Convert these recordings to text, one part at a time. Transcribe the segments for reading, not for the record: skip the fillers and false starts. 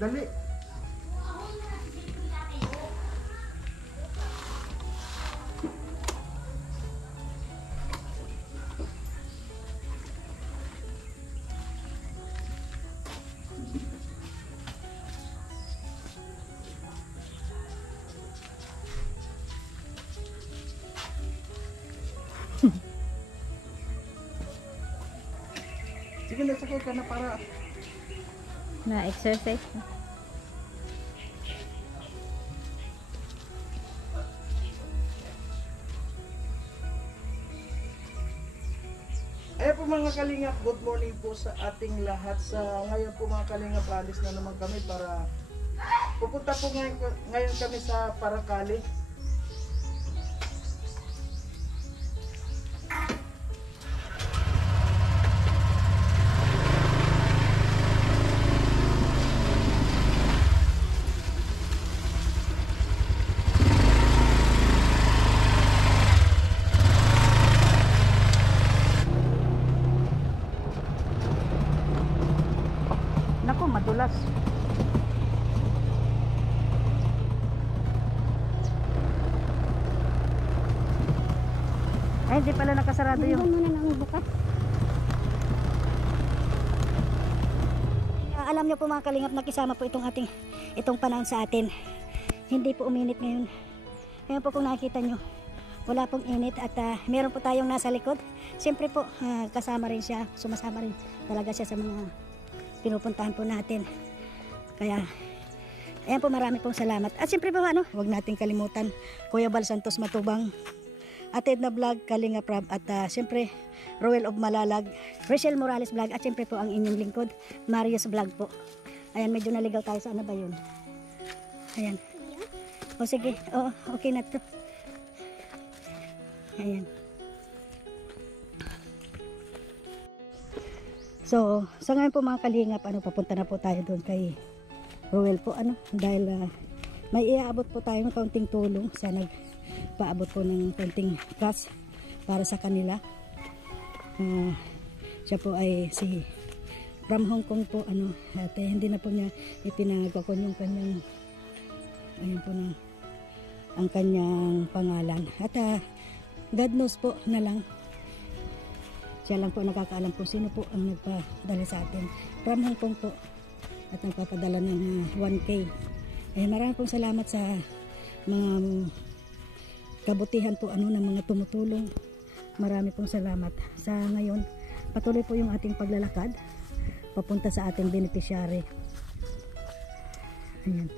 Dali. Sige na, sakay ka na para na-exercise. Ayan po mga kalingap, good morning po sa ating lahat. Ngayon po mga kalingap, alis na naman kami para pupunta po ngayon kami sa Paracali. Naku, madulas. Ay, hindi pala nakasarado yung... Muna nang bukas. Alam niyo po mga kalingap, nakisama po itong panahon sa atin. Hindi po uminit ngayon. Ngayon po kung nakikita nyo, wala pong init at meron po tayong nasa likod. Siyempre po, kasama rin siya, sumasama rin talaga siya sa mga pinupuntahan po natin. Kaya, ayan po, marami pong salamat. At siyempre po, huwag nating kalimutan, Kuya Bal Santos Matubang, at Edna Vlog, Kalinga Prab, at siyempre, Roel of Malalag, Rachel Morales Vlog, at siyempre po ang inyong lingkod, Marius Vlog po. Ayan, medyo naligaw tayo sa ano ba yun? Ayan. O sige, okay na to. Ayan. So, sa ngayon po mga kalingap, papunta na po tayo doon kay Roel po, dahil may iaabot po tayo ng kaunting tulong. Siya nagpaabot po ng kaunting cash para sa kanila. Siya po ay from Hong Kong po, at hindi na po niya ipinagkakon yung kanyang, ayun po ang kanyang pangalan. At God knows po na lang, siya lang po nakakaalam po sino po ang nagpadala sa atin from Hong Kong po at nagpapadala ng 1K. Maraming pong salamat sa mga kabutihan po ng mga tumutulong. Marami pong salamat. Sa ngayon, patuloy po yung ating paglalakad papunta sa ating beneficiary. Ayan.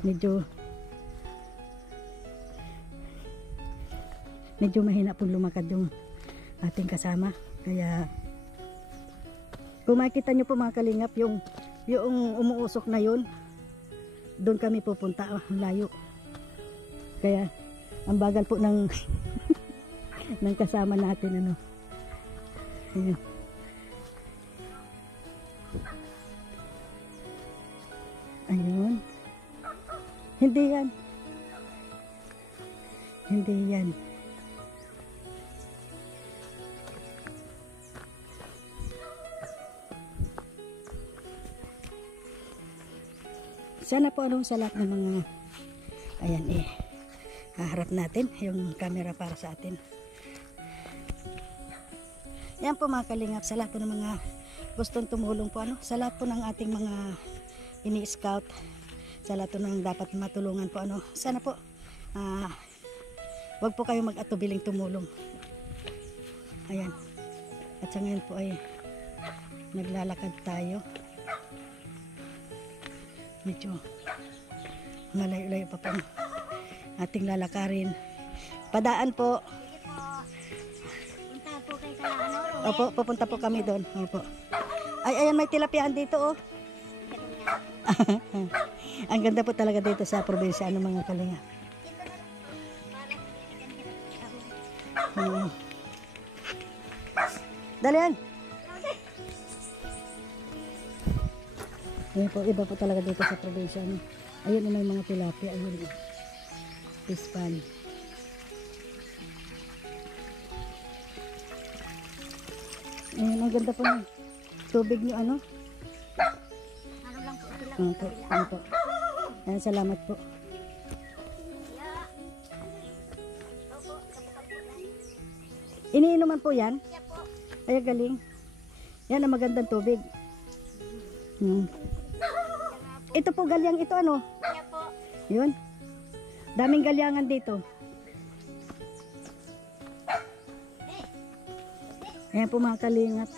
Medyo mahina pong lumakad yung ating kasama, kaya kung makikita nyo po mga kalingap, yung umuusok na yun, doon kami pupunta, layo, kaya ang bagal po ng ng kasama natin. Ayan. Ayun, hindi yan. Sana po sa lahat ng mga, ayan haharap natin yung camera para sa atin. Yan po mga kalingap, sa lahat po ng mga gustong tumulong po, sa lahat po ng ating mga ini-scout, sa lahat po ng dapat matulungan po, sana po, wag po kayo mag-atubiling tumulong. Ayan. At sa ngayon po ay naglalakad tayo. Medyo malayo-layo pa po ating lalakarin. Padaan po. Punta po kay Kalano. Opo, pupunta po kami doon. Opo. Ay, ayan, may tilapian dito, Ang ganda po talaga dito sa probinsya, mga kalinga. Dali yan. Ayun po, iba po talaga dito sa probinsya. Ayun, may mga tilapia. Ayun, pispan. Ayun, ang ganda po ng tubig nyo, Opo, opo. Ayan, salamat po. Iniinuman po yan? Ay, galing. Yan ang magandang tubig. Ito po galyang ito ano? Yun. Daming galyangan dito. Ayan po mga kalingap.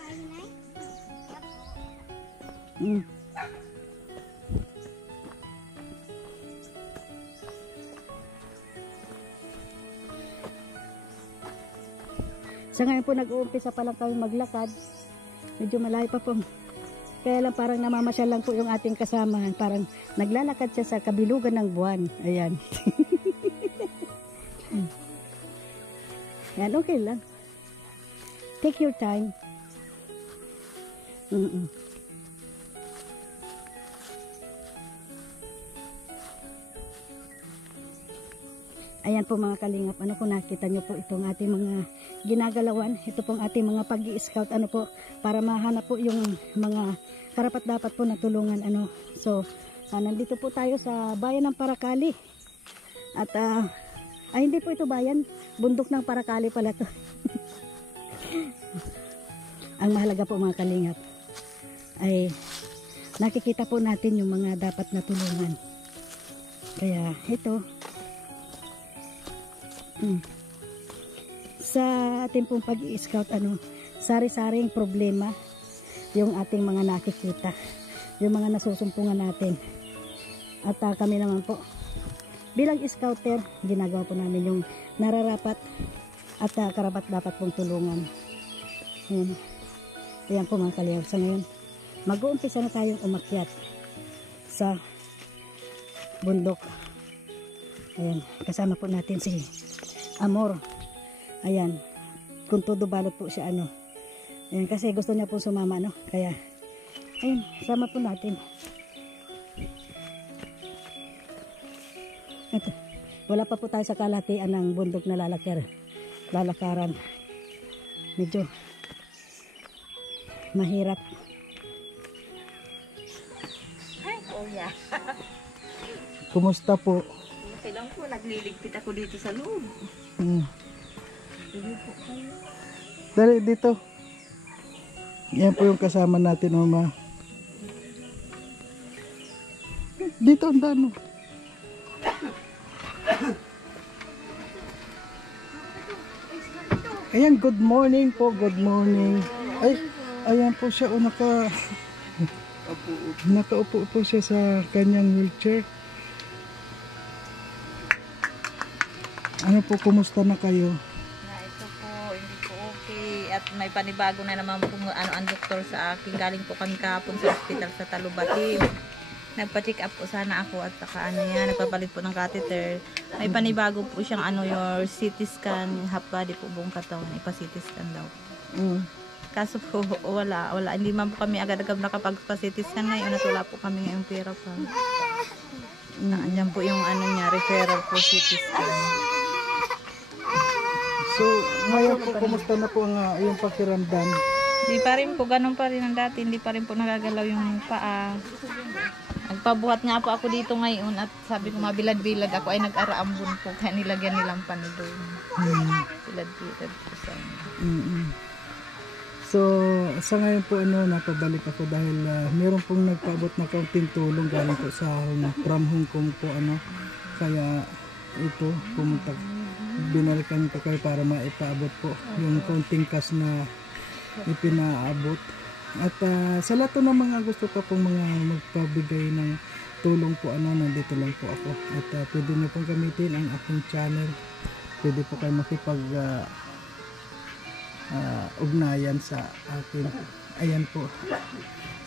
Sa ngayon po nag-uumpisa pa lang kami maglakad. Medyo malayo pa po. Kaya lang parang namamasyal lang po yung ating kasama. Parang naglalakad siya sa kabilugan ng buwan. Ayan. Yan, okay lang. Take your time. Ayan po mga kalingap, ano po nakita nyo po itong ating mga ginagalawan. Ito pong ating mga pag-i-scout ano po, para mahanap po yung mga karapat dapat po na tulungan ano. So, nandito po tayo sa bayan ng Paracali. At hindi po ito bayan, bundok ng Paracali pala to. Ang mahalaga po mga kalingap ay nakikita po natin yung mga dapat na tulungan. Kaya ito sa ating pong pag-i-scout ano, sari-saring problema yung ating mga nakikita, yung mga nasusumpungan natin. At kami naman po bilang scouter, ginagawa po namin yung nararapat at karapat dapat pong tulungan. Ayan po mga kalingap, sa ngayon mag-uumpisa na tayong umakyat sa bundok. Ayan, kasama po natin si Amor. Ayan, kung todo balot po siya ano. Ayan, kasi gusto niya po sumama no. Kaya ayun, sama po natin. Ito, wala pa po tayo sa kalahatian ng bundok na lalakaran. Medyo mahirap. Ay, kuya. Kumusta po? Okay lang po, nagliligpit ako dito sa loob. Dali dito. Yan po yung kasama natin, mama. Dito ang dano. Ayan, good morning po, good morning. Ay, ayan po siya, nakaupo po siya sa kanyang wheelchair. Ano po, kumusta na kayo? Na ito po, hindi po okay. At may panibago na naman po ang doktor sa akin. Galing po kami kahapon sa hospital sa Talubatin. Nagpa-check up po sana ako at saka nagpapalit po ng catheter. May panibago po siyang yung CT scan, half body po buong katawan. Ipa-CT scan daw. Kaso po, wala. Hindi man po kami agad-agad nakapag-CT scan ngayon at wala po kami ngayong pera pa. Andyan po yung referral po CT scan. So, ngayon po, kumusta na po ang iyong pakiramdam? Hindi pa rin po, ganun pa rin ang dati. Hindi pa rin po nagagalaw yung paa. Nagpabuhat nga po ako dito ngayon at sabi ko mabilad-bilad ako ay nag-araambon po kaya nilagyan nilang pandoon. Bilad-bilad po sa So, sa ngayon po napabalik ako dahil meron pong nagpaabot na kaunting tulong galing po from Hong Kong po Kaya ito, pumunta binalikan ko kayo para maipaabot po yung kaunting cash na ipinaabot. At sa lahat ng mga gusto pa pong mga magpabigay ng tulong po nandito lang po ako. At pwede nyo pong gamitin ang aking channel. Pwede po kayo makipag ugnayan sa akin. Ayan po.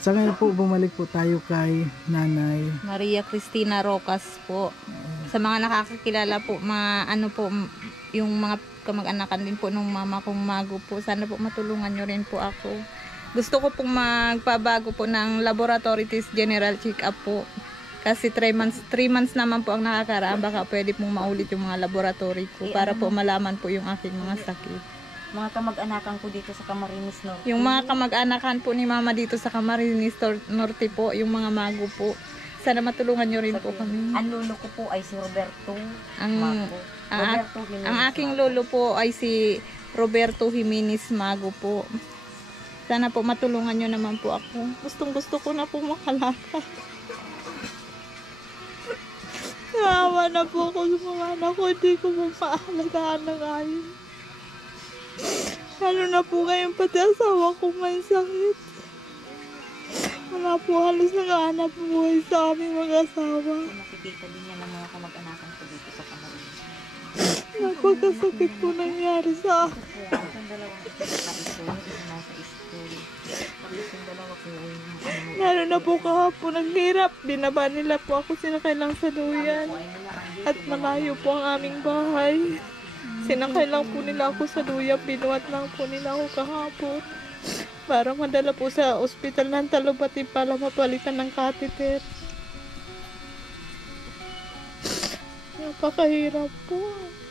Sa ngayon po, bumalik po tayo kay Nanay Maria Cristina Rocas po. Sa mga nakakakilala po, yung mga kamag-anakan din po nung mama kong mago po. Sana po matulungan nyo rin po ako. Gusto ko pong magpabago po ng laboratory test general check-up po. Kasi 3 months naman po ang nakakaraan. Baka pwede pong maulit yung mga laboratory ko para po malaman po yung aking mga sakit. Mga kamag-anakan ko dito sa Camarines Norte. Yung mga kamag-anakan po ni mama dito sa Camarines Norte po, yung mga mago po. Sana matulungan nyo rin po kami. Ang lolo ko po ay si Roberto Ang, Mago. ang, Roberto Jimenez ang aking Mago. lolo po ay si Roberto Jimenez Mago po. Sana po matulungan nyo naman po ako. Gustong gusto ko na po makalakad. Nawa na po ako sa mga anak ko. Hindi ko po paalagaan na ngayon. Lalo na po ngayon pati asawa ko may sakit. Wala po halos nakahanap buhay sa aming mag-asawa. Nakikita din niya ng mga kamag-anakan ko dito sa Camarines. Napagkasakit po nangyari sa akin. Ang dalawang isa sa ito, yung isa nasa school. Tapos yung dalawa po yung Lalo na po kahapon, naghirap. Binaba nila po ako, sinakay lang sa duyan. At malayo po ang aming bahay. Sinakay lang po nila ako sa duyan, binuhat lang po nila ako kahapon. Para madala po sa ospital ng Talubati para mapalitan ng catheter. Napakahirap po.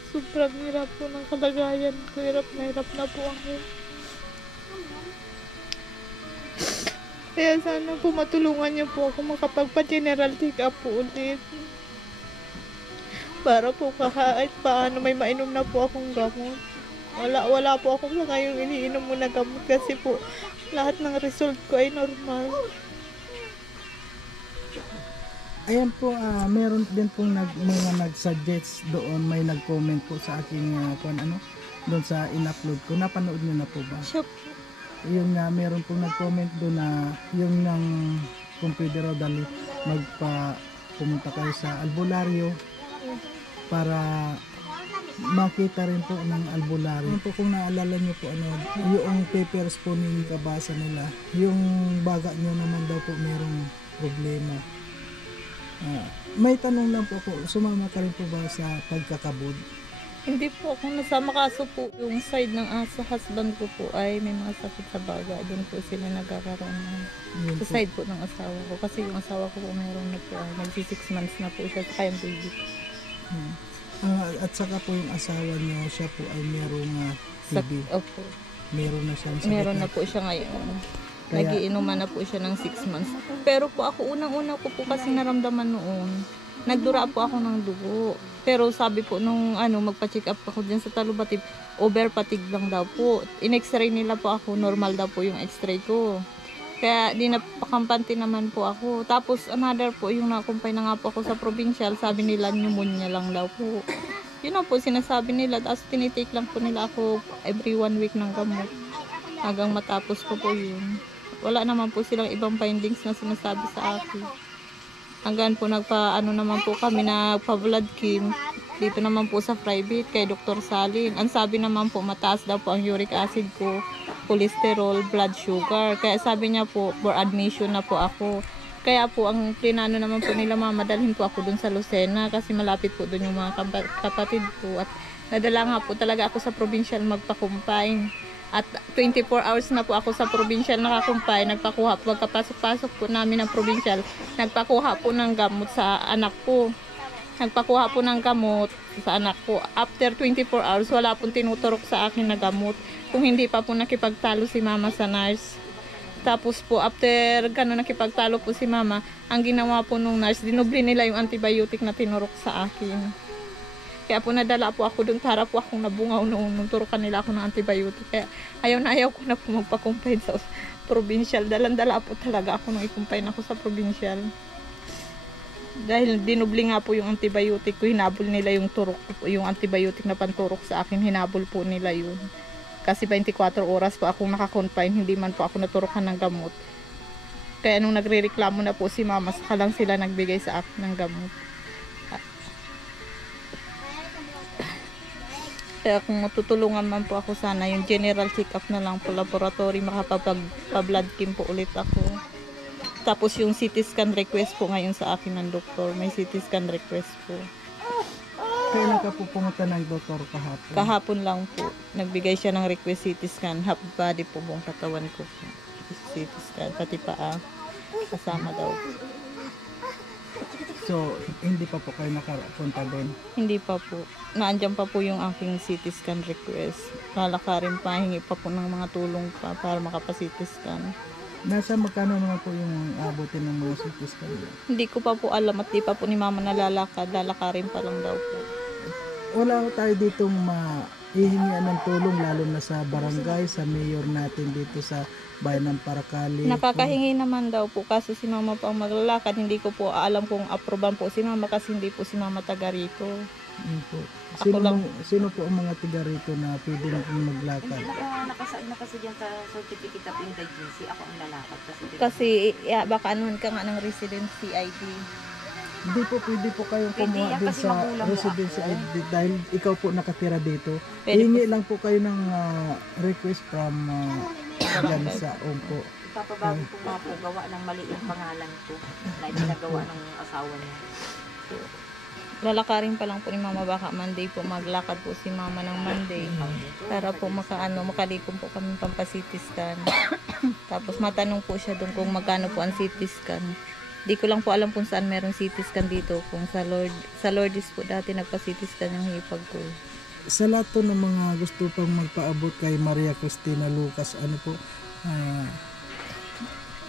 Sobrang hirap po ng kalagayan ko. Hirap na po ako. Kaya sana po matulungan niyo po ako makapagpa-general check-up po ulit. Para po kahit paano may mainom na po akong gamot. Wala po ako sa ngayong iniinom mo na gamot kasi po lahat ng result ko ay normal. Ayan po, meron din pong mga nag-suggest doon, may nag-comment po sa aking doon sa in-upload ko. Napanood niyo na po ba? Siya po. Yung meron pong nag-comment doon na yung ng kung pwede raw dali pumunta kayo sa albularyo para makita rin po ng albularyo. Yun po, kung naalala niyo po yung papers po ng kabasa nila, yung baga niyo naman daw po merong problema. May tanong lang po ako, sumama ka rin po ba sa pagkakabod? Hindi po ako nasama kaso po yung side ng husband ko po ay may mga sakit sa baga. Doon po sila nagkakaroon ng Yun sa po. side po ng asawa ko. Kasi yung asawa ko po meron na po ay magsi 6 months na po siya sa kayang baby. At saka po yung asawa niyo, siya po ay merong TB. Opo. Meron na siyang sakit. Meron na po siya ngayon. Kaya- Nagiinuman na po siya ng 6 months. Pero po ako, unang-una ko po kasi naramdaman noon, nagdura po ako ng dugo. Pero sabi po nung magpa-check up ako dyan sa Talubati, over fatigue lang daw po. In-x-ray nila po ako, normal daw po yung x-ray ko. Kaya di napakampante naman po ako. Tapos another po, yung nakumpay na nga po ako sa provincial, sabi nila pneumonia lang daw po. Yun na po sinasabi nila. Tapos tinitake lang po nila ako every 1 week ng gamot. Hanggang matapos ko po yun. Wala naman po silang ibang findings na sinasabi sa akin. Hanggang po naman po kami nagpa-blood chem. Dito naman po sa private kay Dr. Salin. Ang sabi naman po mataas daw po ang uric acid ko, cholesterol, blood sugar. Kaya sabi niya po for admission na po ako. Kaya po ang plinano naman po nila mamadalhin po ako dun sa Lucena kasi malapit po dun yung mga kapatid ko. At nadala nga po talaga ako sa provincial magpa-combine. At 24 hours na po ako sa provincial nakakumpay, nagpakuha po, pagkapasok-pasok po namin ng provincial, nagpakuha po ng gamot sa anak ko. Nagpakuha po ng gamot sa anak ko. After 24 hours, wala pong tinuturok sa akin na gamot. Kung hindi pa po nakipagtalo si mama sa nurse. Tapos po, after gano'n nakipagtalo po si mama, ang ginawa po nung nurse, dinubli nila yung antibiotic na tinurok sa akin. Kaya po nadala po ako doon para po akong nabungaw noon nung turukan nila ako ng antibiotic. Kaya ayaw ko na po magpa-combine sa provincial. Dalan-dala po talaga ako nung i-combine ako sa provincial. Dahil dinubli nga po yung antibiotic ko, hinabol nila yung turok, yung antibiotic na panturok sa akin, hinabol po nila yun. Kasi 24 oras po akong naka-confine, hindi man po ako naturukan ng gamot. Kaya nung nagre-reklamo na po si mama, saka lang sila nagbigay sa akin ng gamot. Kaya kung matutulungan man po ako sana, yung general check-up na lang po, laboratory, makapag-blood chem po ulit ako. Tapos yung CT scan request po ngayon sa akin ng doktor, may CT scan request po. Kailan ka po pumunta ng doktor kahapon? Kahapon lang po, nagbigay siya ng request CT scan, half body po buong katawan ko po. CT scan, pati paa, kasama daw. So, hindi pa po kayo nakapunta doon? Hindi pa po. Naandyan pa po yung aking CT scan request. Lalakarin pa, hingi pa po ng mga tulong pa para makapa-CT scan. Nasa magkano naman po yung abutin ng mga CT scan niya? Hindi ko pa po alam at di pa po ni mama nalalakad. Lalakarin pa lang daw po. Wala ko tayo ditong maihingian ng tulong lalo na sa barangay, sa mayor natin dito sa bayan ng Paracali. Nakakahingi naman daw po kaso si mama pa ang maglalakad. Hindi ko po alam kung aproban po si mama kasi hindi po si mama taga rito. Yun po. Ako lang. Sino po ang mga tiga rito na pwede na maglakad? Nakasaad na kasi dyan sa certificate of indigency. Ako ang lalakad kasi. Kasi baka anuhan ka nga ng residency ID. Hindi po pwede po kayong Pwede kumuha yan din kasi sa magulang mo residency ako. ID dahil ikaw po nakatira dito. Pwede Hingi po. lang po kayo ng request from dyan sa Ongko. Ipapabago ko nga po gawa ng mali yung pangalan ko na itinagawa ng asawa niya. Lalakarin pa lang po ni mama, baka Monday po maglakad po si mama ng Monday para po makalikom po kami pampasiti scan. Tapos matanong po siya doon kung magkano po ang CT scan. Di ko lang po alam kung saan meron CT scan dito, kung sa Lourdes po dati nagpa-CT scan yung hipag ko. Sa lahat po ng mga gusto pang magpaabot kay Maria Cristina Lucas, ano po,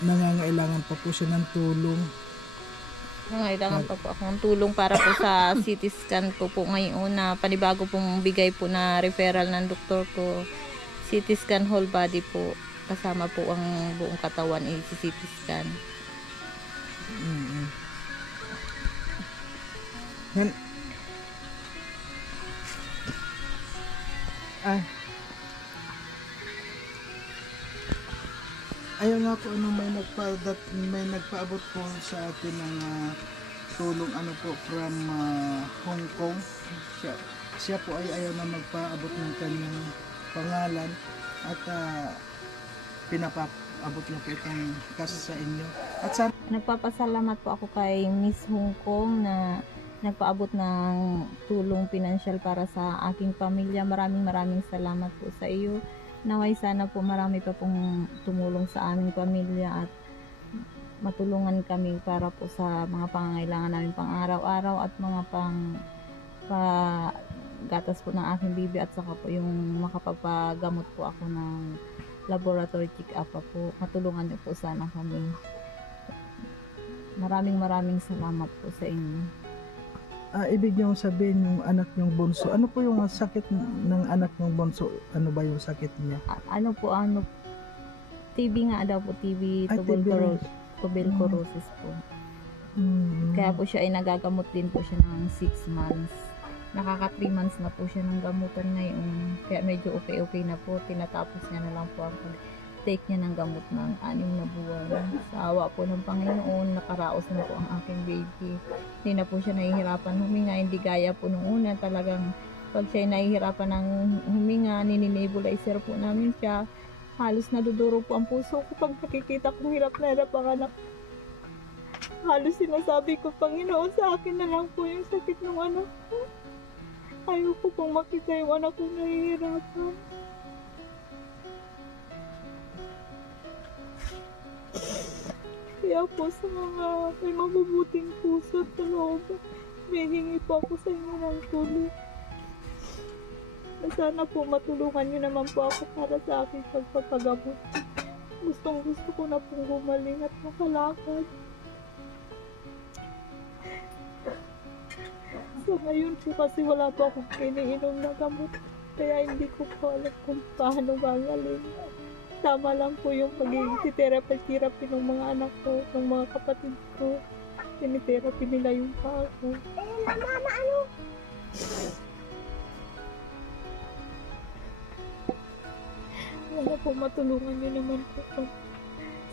nangangailangan pa po siya ng tulong. Nangailangan pa po akong tulong para po sa CT scan ko po ngayon na panibago pong bigay po na referral ng doktor ko. CT scan whole body po. Kasama po ang buong katawan i-CT scan. Yan. Ayaw nga po may nagpaabot po sa atin ng tulong ano po from Hong Kong. Siya po ay ayaw na magpaabot ng kanyang pangalan at pinapaabot niya po itong kaso sa inyo. At sana Nagpapasalamat po ako kay Miss Hong Kong na nagpaabot ng tulong pinansyal para sa aking pamilya. Maraming salamat po sa iyo. Naway sana po marami pa pong tumulong sa aming pamilya at matulungan kami para po sa mga pangangailangan namin pang araw-araw at mga gatas po ng aking bibi at saka po yung makapagpagamot po ako ng laboratory check-up pa po. Matulungan niyo po sana kami. Maraming salamat po sa inyo. ibig niyong sabihin yung anak niyong bunso. Ano po yung sakit ng anak niyong bunso? Ano ba yung sakit niya? TB nga daw po, TB tuberculosis po. Kaya po siya ay nagagamot din po siya ng 6 months. Nakaka 3 months na po siya ng gamutan ngayon. Kaya medyo okay na po. Tinatapos niya na lang po ang pag-take niya ng gamot ng 6 na buwan. Sa awa po ng Panginoon, nakaraos na po ang aking baby. Hindi na po siya nahihirapan huminga. Hindi gaya po nung una. Talagang pag siya ay nahihirapan ng huminga, nininebulizer po namin siya. Halos naduduro po ang puso ko pag nakikita kong hirap na hirap ang anak. Halos sinasabi ko, Panginoon, sa akin na lang po yung sakit ng anak ko. Ayaw ko pong makita yung anak ko nahihirapan. Kaya po sa mga may mabubuting puso at loob, may hingi po ako sa inyo ng tulong. Sana po matulungan niyo naman po ako para sa aking pagpapagamot. Gusto ko na pong gumaling at makalakad. So ngayon po kasi wala po akong iniinom na gamot. Kaya hindi ko po alam kung paano gagaling. Tama lang po yung pagiging therapy ng mga anak ko, ng mga kapatid ko. Tinitherapy nila yung pa ako. Mama, ano? Wala po, matulungan niyo naman po.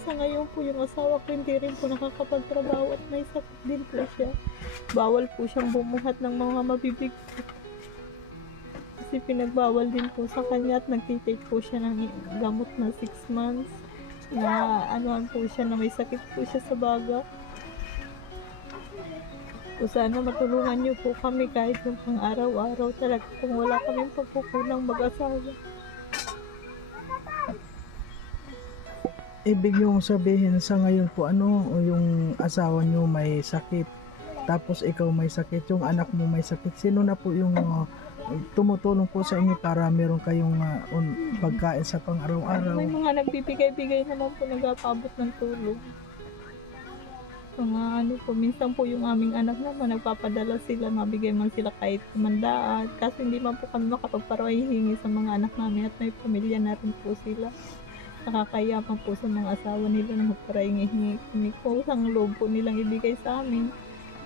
Sa ngayon po yung asawa ko hindi rin po nakakapagtrabaho at may sakit din po siya. Bawal po siyang bumuhat ng mga mabibigti. Kasi pinagbawal din po sa kanya at nagtitake po siya ng gamot na 6 months. Na anuhan po siya na may sakit po siya sa baga. So sana matulungan niyo po kami kahit yung pang araw-araw talaga kung wala kaming pagkukunang mag-asawa. Ibig yung sabihin sa ngayon po ano, yung asawa niyo may sakit, tapos ikaw may sakit, yung anak mo may sakit, sino na po yung tumutulong po sa inyo para meron kayong pagkain sa pang-araw-araw? May mga nagbibigay-bigay naman po, nagpapabot ng tulong. Mga ano po, minsan po yung aming anak naman, nagpapadala sila, mabigay man sila kahit mandaan. Kasi hindi man po kami makapagparahihingi sa mga anak namin at may pamilya na rin po sila. Nakakaya pa po sa mga asawa nila na magparahingi kami po. Ang loob po nilang ibigay sa amin.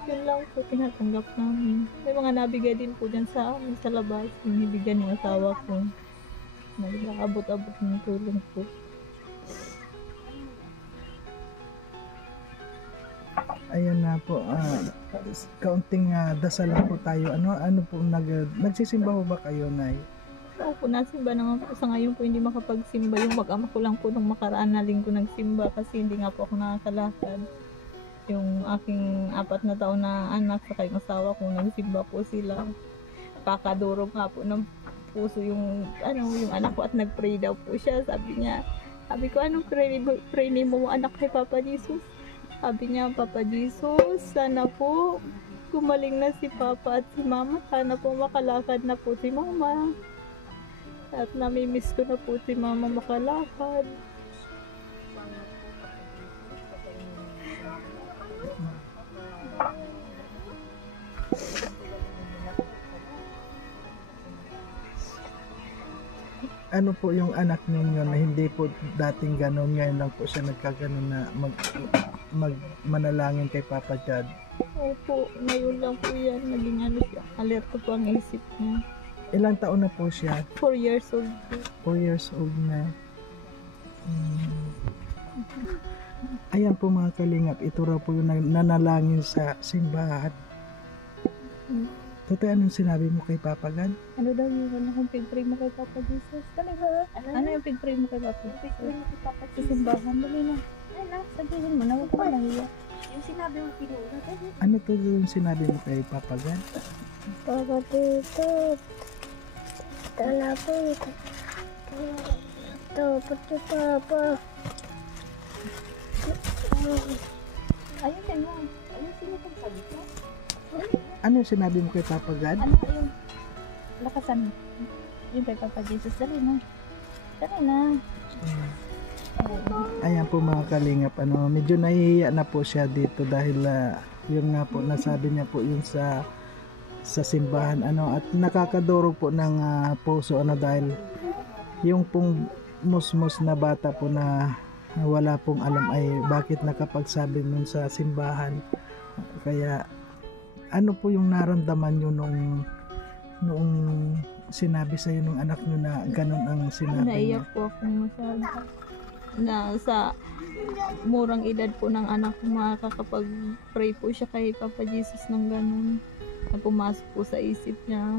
Yun lang po, tinatanggap namin. May mga nabigay din po dyan sa amin sa labas. Hinibigyan ng asawa ko. Nag-abot-abot ng tulong po. Ayan na po, kaunting dasal lang po tayo. Ano po, nagsisimba po ba kayo, Nay? Opo, nasimba naman po. Sa ngayon po hindi makapagsimba. Yung mag-ama ko lang po nung makaraan na linggo nagsimba kasi hindi nga po ako nakakalakad. Yung aking 4 na taon na anak sa kayong asawa ko, nagsimba po sila. Kakadurog nga po ng puso yung anak ko at nag-pray daw po siya. Sabi ko, anong pray mo anak kay Papa Jesus? Sabi niya, Papa Jesus, sana po gumaling na si Papa at si Mama. Sana po makalakad na po si Mama. At namimiss ko na po si Mama makalakad. Ano po yung anak ninyo na hindi po dating ganon, ngayon lang po siya nagkaganon na manalangin kay Papa God? Opo, ngayon lang po yan. Naging siya. Alerto po ang isip niya. Ilang taon na po siya? 4 years old po. 4 years old na. Ayan po mga kalingap, ito raw po yung nanalangin sa simbahan. Totoo, anong sinabi mo kay Papa God? Ano daw yung kung pig-pray mo kay Papa Jesus? Talaga? Ano yung pig-pray mo kay Papa Jesus? Pig-pray mo kay Papa Jesus. Sa simbahan, dali na. Ay na, sabihin mo na, huwag ka nahiya. Yung sinabi mo pinura, Ano po yung sinabi mo kay Papa God? Papa Tito, tala po ito. Ito, pati Papa. ayun mo. Ayun sino pang sabi ko? Ano yung sinabi mo kay Papa God? Ano yung lakasan? Yung kay Papa Jesus, dali na. Dali na. Ayan po mga kalingap, medyo nahihiya na po siya dito dahil yun nga po, nasabi niya po yun sa simbahan, at nakakadoro po ng puso, dahil yung pong musmos na bata po na wala pong alam ay bakit nakapagsabi nun sa simbahan. Kaya ano po yung naramdaman nyo noong sinabi sa iyo ng anak nyo na ganun ang sinabi niya? Naiyak po ako masyado. Na sa murang edad po ng anak ko, makakapag-pray po siya kay Papa Jesus ng ganun. Na pumasok po sa isip niya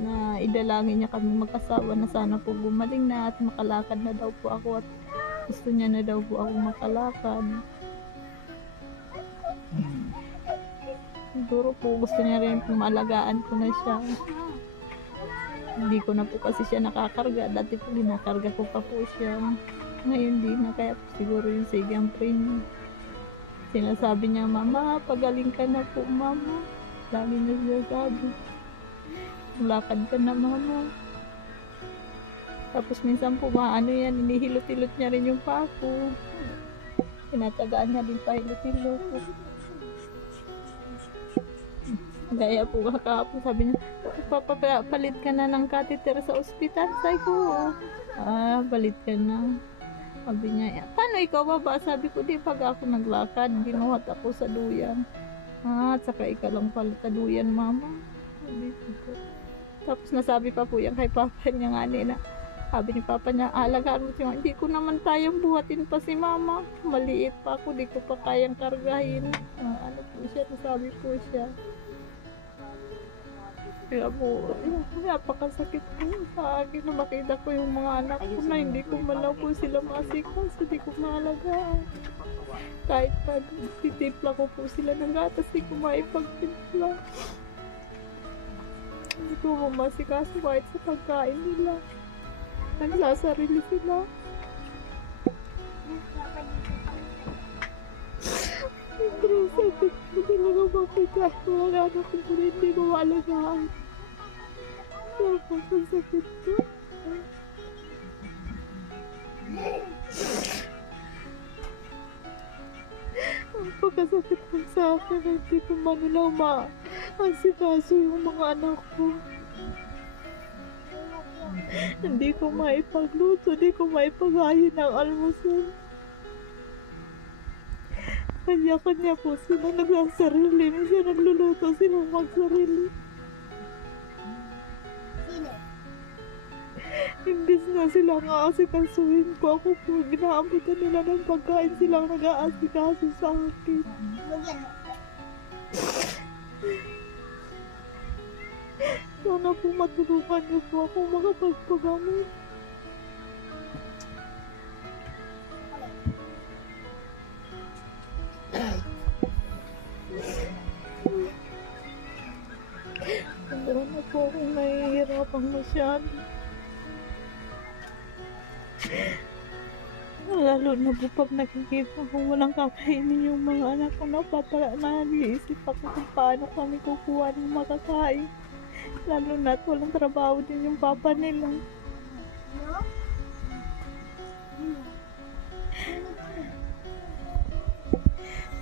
na idalangin niya kami mag-asawa na sana po gumaling na at makalakad na daw po ako at gusto niya na daw po ako makalakad. Siguro po gusto niya rin po maalagaan ko na siya. Hindi ko na po kasi siya nakakarga. Dati po ginakarga ko pa po siya. Ngayon di na, kaya po siguro yung sigang pray niya. Sinasabi niya, Mama, pagaling ka na po, Mama. Lagi na sinasabi. Lakad ka na, Mama. Tapos minsan po, hinihilot-hilot niya rin yung paa ko. Tinatagaan niya din pa hilot-hilot. Gaya po kahapon, sabi niya, papalit ka na ng catheter sa ospital. Sabi ko, palit ka na. Sabi niya, paano ikaw baba? Sabi ko, di pag ako naglakad, binuhat ako sa duyan. At saka ikaw lang pala sa duyan, Mama. Sabi ko. Tapos nasabi pa po yan kay Papa niya nga na. Sabi ni Papa niya, alagaan mo si Mama. Hindi ko naman tayong buhatin pa si Mama. Maliit pa ako, di ko pa kayang kargahin. Ano po siya, nasabi po siya. Kaya po, napakasakit po sa akin na makita ko yung mga anak ko na hindi ko malaw po sila masikas, hindi ko maalagaan. Kahit pag titipla ko po sila ng gatas, hindi ko maipagtipla. Hindi ko mamasikas kahit sa pagkain nila. Nagsasarili sila. Pero sakit ko talaga makita. Mga anak ko hindi ko maalagaan. Napakasakit ko. Napakasakit ko sa akin na hindi ko man nila maasikaso yung mga anak ko. Hindi ko maipagluto, hindi ko maipaghain ng almusal. Kanya-kanya po sila nagsasarili. Minsan nagluluto silang magsarili. Imbis na sila nga asikasuhin ko, ako po ginaabutan nila ng pagkain, silang nag-aasikaso sa akin. Sana po matulungan niyo po ako makapagpagamot. Pero na po akong nahihirapan masyado. Lalo na po pag nakikita ko walang kakainin yung mga anak ko, nag-iisip ako kung paano kami kukuha ng makakain. Lalo na at walang trabaho din yung papa nila.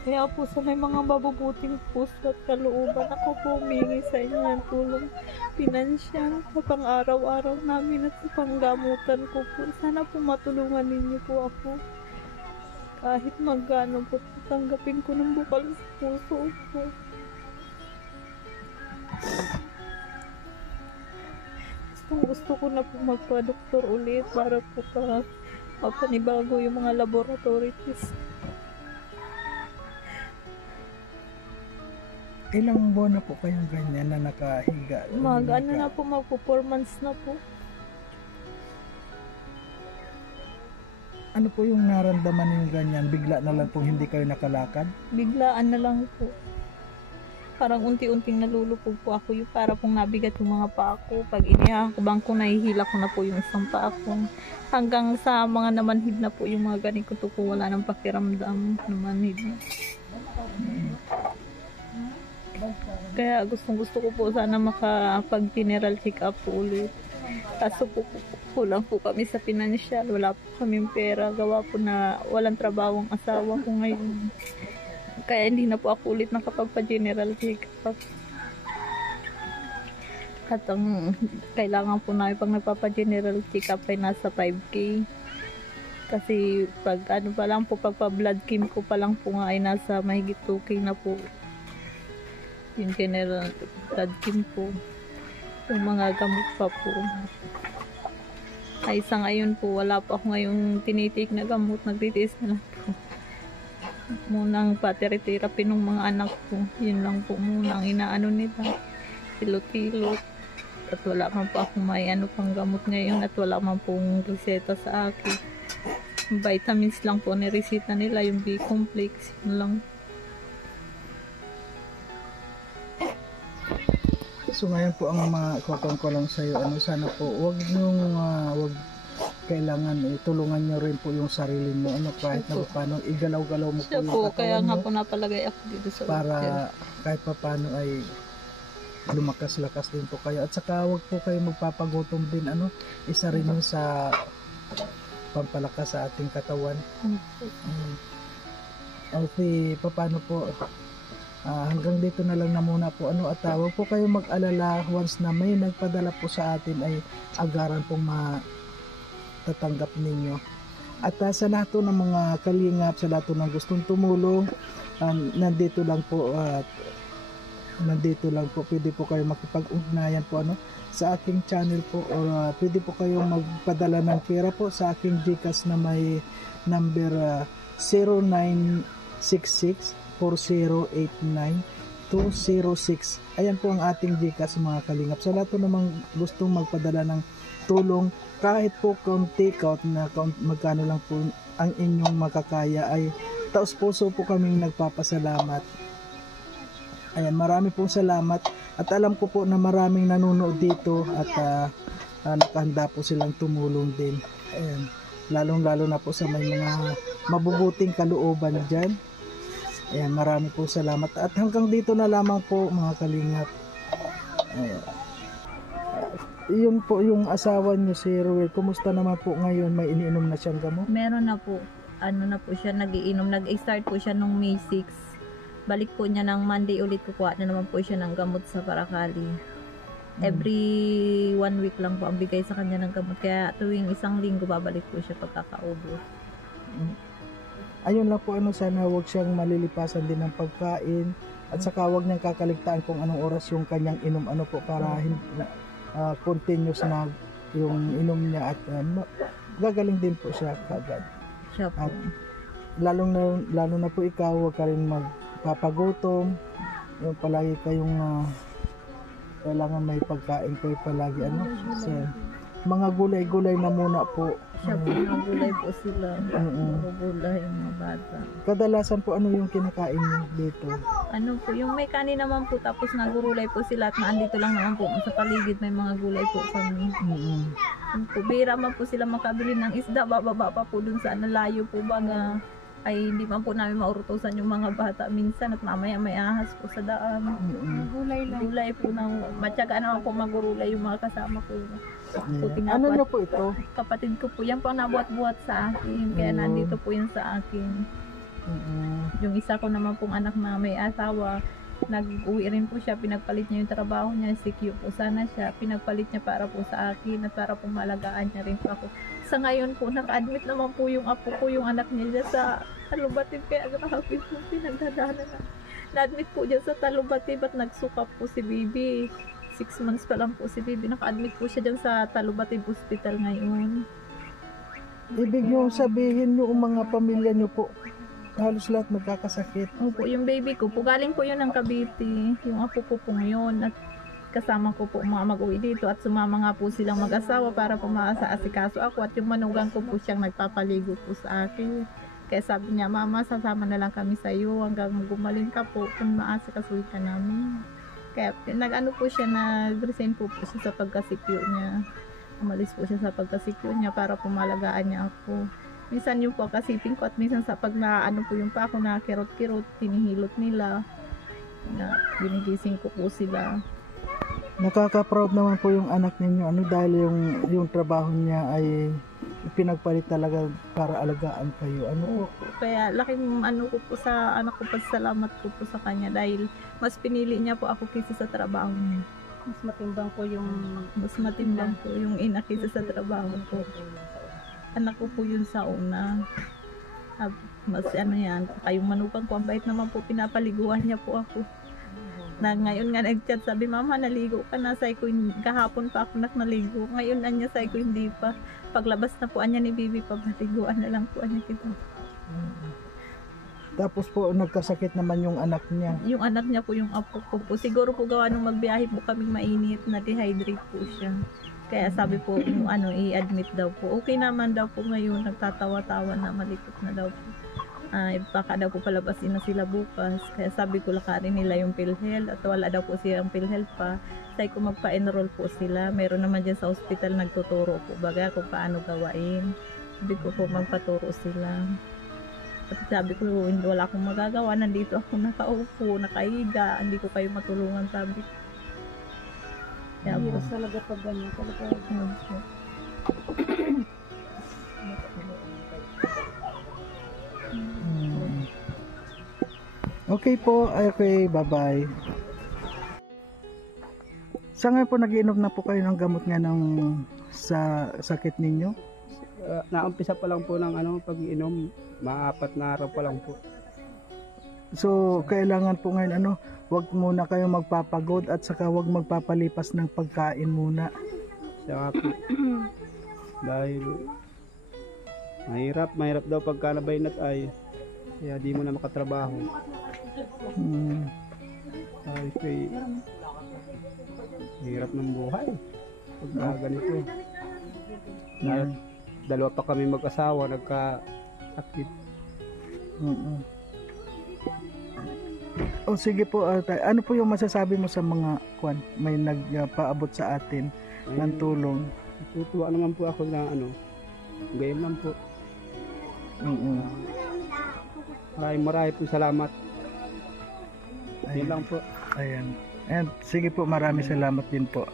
Kaya po sa may mga mabubuting puso at kalooban, ako po humingi sa inyo ng tulong pinansyal sa pang-araw-araw namin at sa panggamutan ko po. Sana po matulungan ninyo po ako. Kahit magkano po, tanggapin ko ng bukal sa puso ko. Gusto ko na po magpa-doktor ulit para po mapanibago yung mga laboratory test. Ilang buwan na po kayong ganyan na nakahiga? Ano na po, magpo 4 months na po. Ano po yung naramdaman yung ganyan? Bigla na lang po hindi kayo nakalakad? Biglaan na lang po. Parang unti-unting nalulupog po ako, yung para pong nabigat yung mga paa ko. Pag inihakabang ko, nahihila ko na po yung isang paa ko. Hanggang sa mga namanhid na po yung mga ganito ko, wala nang pakiramdam namanhid na. Kaya gusto ko po sana makapag-general check-up po ulit. Kaso po kulang po kami sa pinansyal. Wala po kaming pera. Gawa po na walang trabaho ang asawa ko ngayon. Kaya hindi na po ako ulit nakapagpa-general check-up. At ang kailangan po namin pag nagpapa-general check-up ay nasa 5K. Kasi pag ano pa lang po, pagpa-blood chem ko pa lang po nga ay nasa mahigit 2K na po. Yung general blood chem po. Yung mga gamot pa po. Ay sa ngayon po, wala po ako ngayong tinitik na gamot. Nagtitiis na lang po. Munang pateri-therapy ng mga anak ko. Yun lang po munang inaano nila. Tilot-tilot. At wala man po ako may ano pang gamot ngayon. At wala man pong reseta sa akin. Vitamins lang po niresita nila. Yung B-complex. Yun lang. So ngayon po ang makukuha ko lang sa iyo, sana po wag kailangan tulungan niyo rin po yung sarili mo, kahit na paano igalaw-galaw mo po siya yung po, katawan kaya nga mo po napalagay ako dito sa para hotel. kahit pa paano ay lumakas-lakas din po kayo. At saka wag po kayo magpapagutom din, isa rin yun sa pampalakas sa ating katawan. Okay, paano po hanggang dito na lang na muna po at wag po kayo mag-alala, once na may nagpadala po sa atin ay agaran pong matatanggap ninyo. At sa lahat ng mga kalingap, sa lahat ng gustong tumulong, nandito lang po pwede po kayo makipag-ugnayan po sa aking channel po, or pwede po kayong magpadala ng pera po sa aking GCash na may number 0966 4089-206. Ayan po ang ating GCash mga kalingap. Sa lahat namang gustong magpadala ng tulong, kahit po konti, magkano lang po ang inyong makakaya, ay taos puso po kaming nagpapasalamat. Ayan, marami pong salamat. At alam ko po na maraming nanonood dito at nakahanda po silang tumulong din. Ayan, lalong-lalo na po sa may mga mabubuting kalooban dyan. Ayan, marami po salamat. At hanggang dito na lamang po mga kalingap. Ayan. Yun po yung asawa niyo si Ruel. Kumusta naman po ngayon? May iniinom na siyang gamot? Meron na po, ano na po siya, nagiinom. Nag-start po siya nung May 6. Balik po niya ng Monday ulit, kukuha na naman po siya ng gamot sa Paracali. Every 1 week lang po ang bigay sa kanya ng gamot. Kaya tuwing isang linggo, babalik po siya pagkakaubos. Ayun lang po, sana wag siyang malilipasan din ng pagkain. At saka wag niyang kakaligtaan kung anong oras yung kanyang inom, ano po, para continuous na yung inom niya, at gagaling din po siya kagad. Siya po. At lalo na po ikaw, huwag ka rin magpapagutom. Yung palagi kayong kailangan may pagkain kayo palagi, so, mga gulay-gulay na muna po. Siya po, mga gulay po sila. Mga gulay, mga bata. Kadalasan po, ano yung kinakain niyo dito? Ano po, yung may kanin naman po, tapos nagurulay po sila at naandito lang naman po sa paligid, may mga gulay po kami. Yung po, bira man po sila makabili ng isda, bababa pa po dun sa layo po baga. Ay hindi man po namin maurutusan yung mga bata minsan at mamaya may ahas po sa daan. Gulay lang. Gulay po, matyaga naman po magurulay yung mga kasama ko. Puti nga Ano po, niyo po ito? kapatid ko po, yan po ang nabuhat-buhat sa akin, kaya nandito po yan sa akin. Yung isa ko naman pong anak na may asawa, nag-uwi rin po siya, pinagpalit niya yung trabaho niya, CQ po sana siya, pinagpalit niya para po sa akin at para po malagaan niya rin po ako. Sa ngayon po, naka-admit naman po yung apo ko, yung anak niya sa Talubatib, kaya grabe po pinagdadaanan na. Na-admit po dyan sa Talubatib at nagsuka po si Bibi. 6 months pa lang po si Bibi, naka-admit po siya dyan sa Talubatib Hospital ngayon. Ibig niyo sabihin yung mga pamilya niyo po, halos lahat nagkakasakit. Opo, yung baby ko po, galing po yun ng Cavite, yung apo ko po ngayon, at kasama ko po mga mag-uwi dito at sumama nga po silang mag-asawa para po maaasikaso ako, at yung manugang ko po siyang nagpapaligo po sa akin. Kaya sabi niya, mama, sasama na lang kami sa iyo hanggang gumaling ka po kung maasikasuhin ka namin. Kaya nag-ano po siya, nag-resign po siya sa pagkasikyo niya. Umalis po siya sa pagkasikyo niya para pumalagaan niya ako. Minsan yung po kasipin ko, at minsan sa pag naano po yung pa ako na kirot-kirot, tinihilot nila, na binigising ko po sila. Nakaka-proud naman po yung anak ninyo, dahil yung trabaho niya ay pinagpalit talaga para alagaan kayo. Kaya laking ano ko po sa anak ko, pasalamat ko po sa kanya dahil mas pinili niya po ako kaysa sa trabaho niya. Mas matimbang po yung ina kaysa sa trabaho ko. Anak ko po yun sa una. Mas yan, kayong manugang ko, ang bait naman po, pinapaliguan niya po ako. Na ngayon nga nag-chat, sabi, mama, naligo ka na, say ko, kahapon pa ako naligo. Ngayon anya, say ko, hindi pa. Paglabas na po anya ni Bibi, papaliguan na lang po anya kita. Tapos po, nagkasakit naman yung anak niya. Yung anak niya po, yung apo ko po, siguro po gawa nung magbiyahe po kaming mainit, na dehydrate po siya. Kaya sabi po, i-admit daw po. Okay naman daw po ngayon, nagtatawa-tawa na, malikot na daw po. Baka daw po palabasin na sila bukas. Kaya sabi ko, lakarin nila yung PhilHealth at wala daw po silang PhilHealth pa. Sabi ko, magpa-enroll po sila. Meron naman dyan sa hospital nagtuturo po baga kung paano gawain. Sabi ko po, magpaturo sila. At sabi ko, wala akong magagawa. Nandito ako nakaupo, nakahiga. Hindi ko kayo matulungan, sabi ko. Kaya po, talaga pag ganyan. Talaga. Okay po, okay, bye-bye. Sa ngayon po, nag-iinom na po kayo ng gamot nga sa sakit ninyo? Naumpisa pa lang po ng pag-iinom, maapat na araw pa lang po. So, kailangan po ngayon, wag muna kayong magpapagod at saka wag magpapalipas ng pagkain muna. Saka po, dahil mahirap daw pagka nabaynat ay, kaya di mo na makatrabaho. Ay, hirap ng buhay pag ganito. Dalawa pa kami mag-asawa, nagka-sakit. O sige po, ano po yung masasabi mo sa mga may nagpaabot sa atin ng tulong? Tutuwa naman po ako na gayon lang po. Maraming po salamat. Ayun lang po. Ayan. And sige po, maraming salamat din po.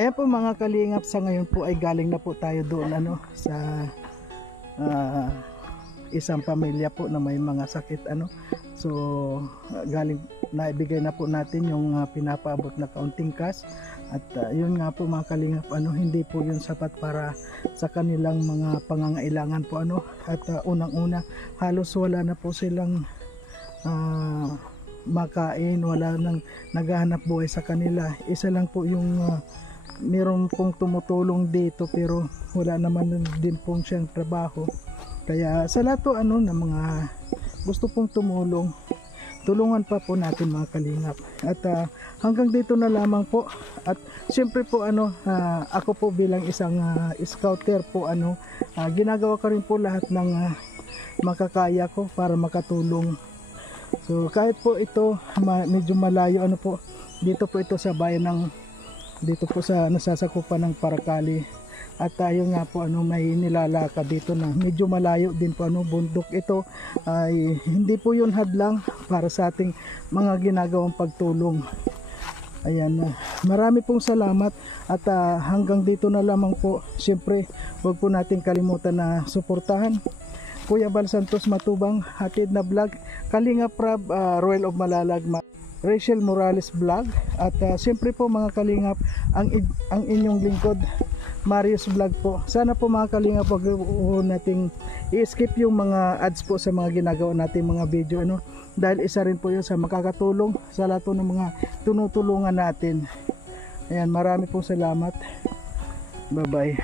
Ayan po mga kalingap, sa ngayon po ay galing na po tayo doon ano sa isang pamilya po na may mga sakit ano. So galing naibigay na po natin yung pinapaabot na kaunting cash at yun nga po mga kalingap ano, hindi po yun sapat para sa kanilang mga pangangailangan po ano. At unang-una halos wala na po silang makain, wala nang naghahanap buhay sa kanila. Isa lang po yung meron pong tumutulong dito pero wala naman din pong siyang trabaho. Kaya sa lahat po ano na mga gusto pong tumulong, tulungan pa po natin mga kalingap. At hanggang dito na lamang po. At siyempre po ano, ako po bilang isang scouter po ano, ginagawa ko rin po lahat ng makakaya ko para makatulong. So kahit po ito medyo malayo ano po, dito po ito sa bayan ng dito po sa nasasakupan ng Paracali. At tayo nga po ano, may nilalakad dito na medyo malayo din po ano, bundok ito ay hindi po yun hadlang para sa ating mga ginagawang pagtulong. Ayan, marami pong salamat at hanggang dito na lamang po. Siyempre huwag po natin kalimutan na suportahan Kuya Bal Santos Matubang, hatid na vlog, Kalingap Rab, Royal of Malalag, Rachel Morales vlog, at siyempre po mga kalingap, ang inyong lingkod Marius vlog po. Sana po mga kalingap wag nating i-skip yung mga ads po sa mga ginagawa nating mga video ano, dahil isa rin po yun sa makakatulong sa lahat ng mga tinutulungan natin. Ayan, marami pong salamat. Bye bye.